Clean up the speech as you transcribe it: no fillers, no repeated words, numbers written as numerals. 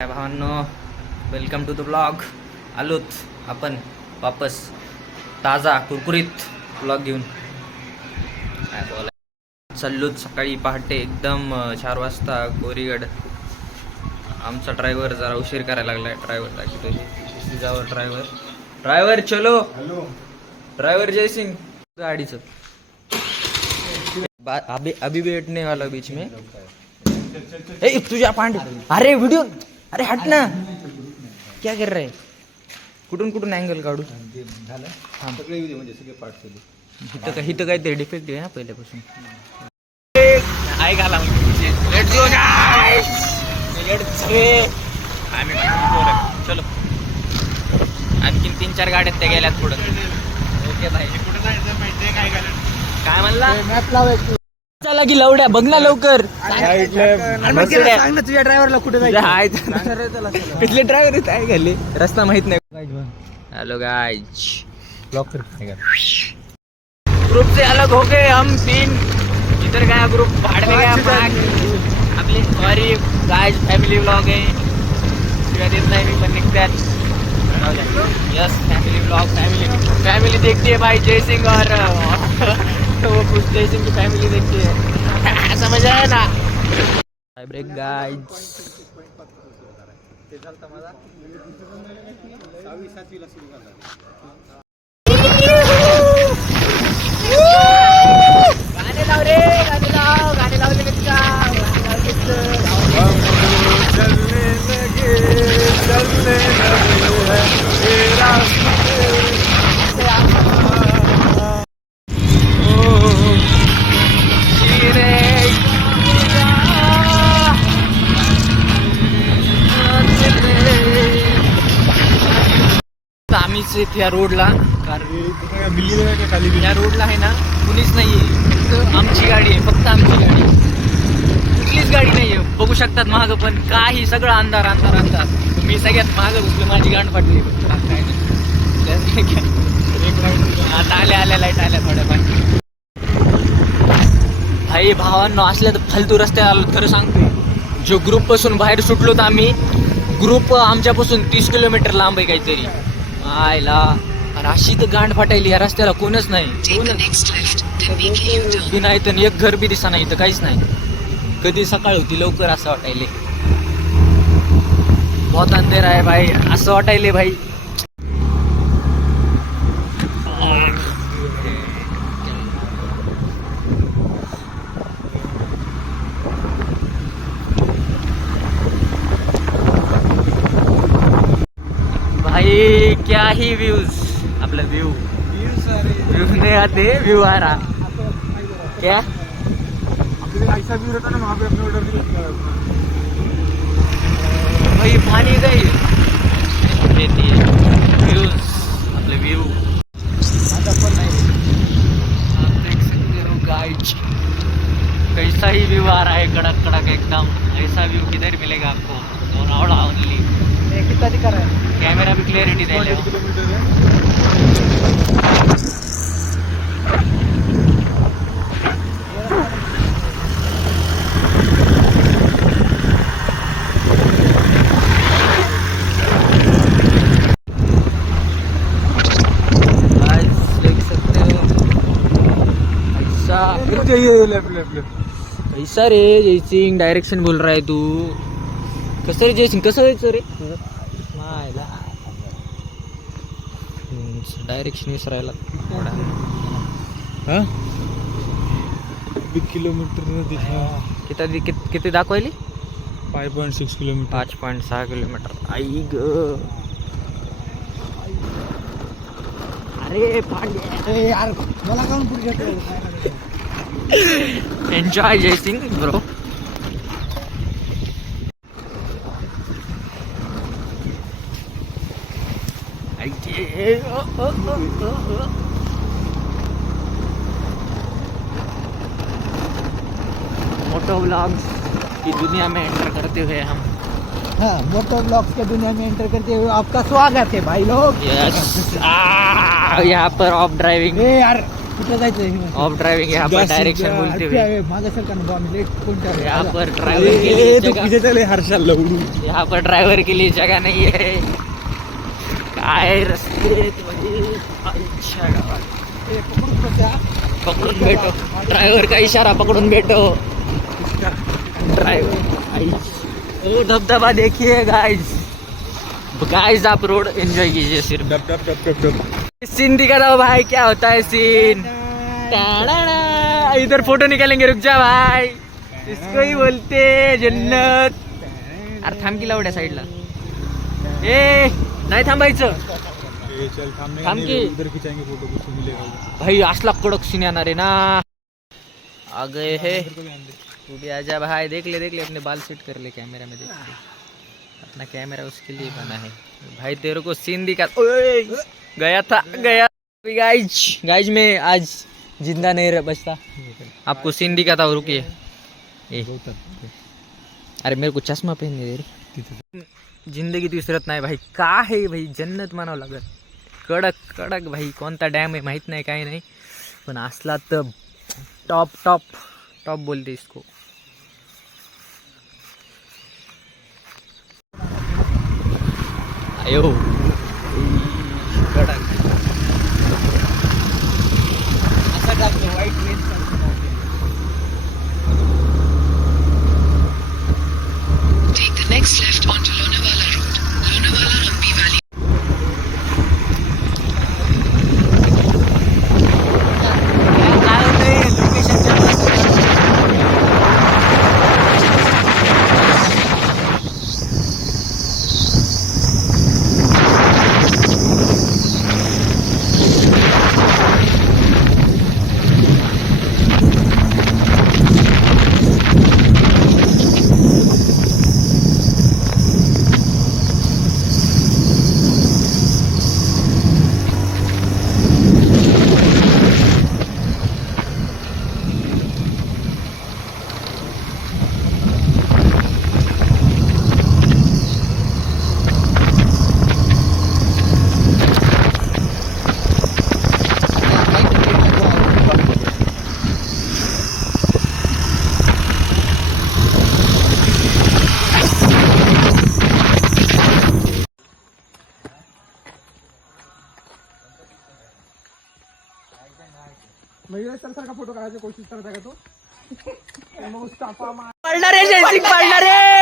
काय भावांनो, welcome to the blog. आलोत आपण वापस ताजा कुरकुरीत ब्लॉग घेऊन. काय बोला, चाललोत सकाळी पहाटे एकदम 4 वाजता कोरीगड. आमचा ड्रायव्हर जरा उशीर करायला लागलाय. ड्रायव्हर चलो. ड्रायव्हर जयसिंग गाडीचं अभी बैठने वाला बीच में. ए तुझ्या पांडे, अरे व्हिडिओ, अरे हट ना, क्या कर रहे. कुठून कुठून अँगल काढू. इथं काहीतरी डिफेक्ट आहे ना पहिल्यापासून. आई घाला चलो. आणखीन 3-4 गाड्यात त्या गेल्यात पुढं. ओके भाई, कुठं जायचं माहितीये काय म्हणला. मॅप लावायची चला की लवड्या, बघ ना लवकर. सांग ना तुझ्या ड्रायव्हरला कुठे जायचं. पिछले ड्रायव्हर काय घाले, रस्ता माहित नाही. हेलो गाइज, ग्रुप से अलग हो गए हम 3. इधर गया ग्रुप, भाड़ में गया आपली. सॉरी गाइज, फॅमिली ब्लॉग आहे. शिवाय देत नाही मी पण निघतात. Yes, family blog. फॅमिली देखती है भाई. जयसिंग और तो वो कुछ जयसिंग की फैमिली देखती है. समझ आया ना. हाय ब्रेक गाइज. गाणे लाव रे, गाणे लावले मित्रा. आम्हीच इथे या रोडला, कारण या रोडला आहे ना कुणीच नाहीये. फक्त आमची गाडी आहे, फक्त आमची गाडी. कुठलीच गाडी नाहीये. बघू शकतात मागं पण काही, सगळं अंधार अंधार अंधार. मी सगळ्यात मागं बसलो, माझी गांड फाटली. काय नाही, आता आल्या लाईट आल्या थोड्याफार. भाई भावांनो, असल्या तर फालतू रस्त्यात आलो. खरं सांगतोय, जो ग्रुप पासून बाहेर सुटलो तर आम्ही, ग्रुप आमच्यापासून 30 किलोमीटर लांब आहे काहीतरी. आयला, आणि अशी तर गांड फाटायली. या रस्त्याला कोणच नाही. नाही तर एक घर बी दिसा नाही, इथं काहीच नाही. कधी सकाळ होती लवकर असं वाटायले. बहुत अंधेर आहे भाई, असं वाटायले भाई. भाई क्या ही व्यूज. आपला व्यू नहीं आते, व्यू आ रहा. क्या ऐसा व्यू रहता ना वहाँ पे अपने ऑर्डर भाई. पाणी गई येते व्यूज, आपले व्यू. आप देख सकते हो गाइज, कैसा ही व्यू आ रहा है, कड़क कड़क एकदम. ऐसा व्यू किधर मिलेगा आपको. लोनावळा ओनली. कितना दिखा रहा है कैमरा भी, क्लियरिटी दे ले. देख सकते हो ऐसा रे. जयसिंग डायरेक्शन बोल रहा है तू. कसं रे जयसिंग, कसं जायचं रे. डायरेक्शन विसरायला. किती किती दाखवायली. 5.6 किलोमीटर. 5.6 किलोमीटर. आई ग. अरे पांडे यार, मला काऊन पुढे. Enjoy Jaisingh bro. Moto vlogs की दुनिया में एंटर करते हुए हम. हाँ, मोटो ब्लॉग्स के दुनिया में एंटर करते हुए आपका स्वागत है भाई लोग. यस, यहाँ पर ऑफ ड्राइविंग. यार कुठं जायचं ऑफ ड्राइविंग यहाँ पर डायरेक्शन बोलते हुए माझा सर का बॉम्ब कोणत्या यहाँ पर ड्राइवर के लिए तू जगह पीछे चले हर्षल लवडू यहाँ पर ड्राइवर के लिए जगह नहीं है काय रस्ते आहेत म्हणजे अच्छा गावात. पकडून भेटो ड्राइवर का इशारा पकडून भेटो ड्राइवर ओ धबधबा देखिए गाइस गाइस आप रोड एंजॉय कीजिए सिर्फ डब डब डब डब डब सीन दिखा दो भाई क्या होता है सीन टाड़ा इधर फोटो निकालेंगे रुक जा भाई इसको ही बोलते जन्नत अरे थांब की लावड्या साईडला ए नाही थांबायचं ए, चल थांबने का थांब नहीं, की. उधर खिंचाएंगे फोटो कुछ मिलेगा उधर. भाई असला कडक सीन येणार आहे ना आ गए है इधर को ध्यान दे. तू भी आजा भाई देख ले अपने बाल सेट कर ले कैमरा में देख ले अपना कैमरा उसके लिए बना है भाई तेरे को सीन दिखा ओए गया था गाइज मैं आज जिंदा नहीं रह बचता आपको सीन दिखाता हूँ रुकिए ए अरे मेरे को चष्मा पहनने दे रे जिंदगीत विसरत नाही भाई का आहे भाई जन्नत म्हणावं लागत कडक कडक भाई कोणता डॅम आहे माहीत नाही काही नाही पण असला तर टॉप टॉप टॉप बोलते इसको अयो कडक वाईट Take the next left onto Lonavala Road. Lonavala Hampi Valley. Photo काढायची कोशिश करता का तो पडणार रे जयसिंग पडणार रे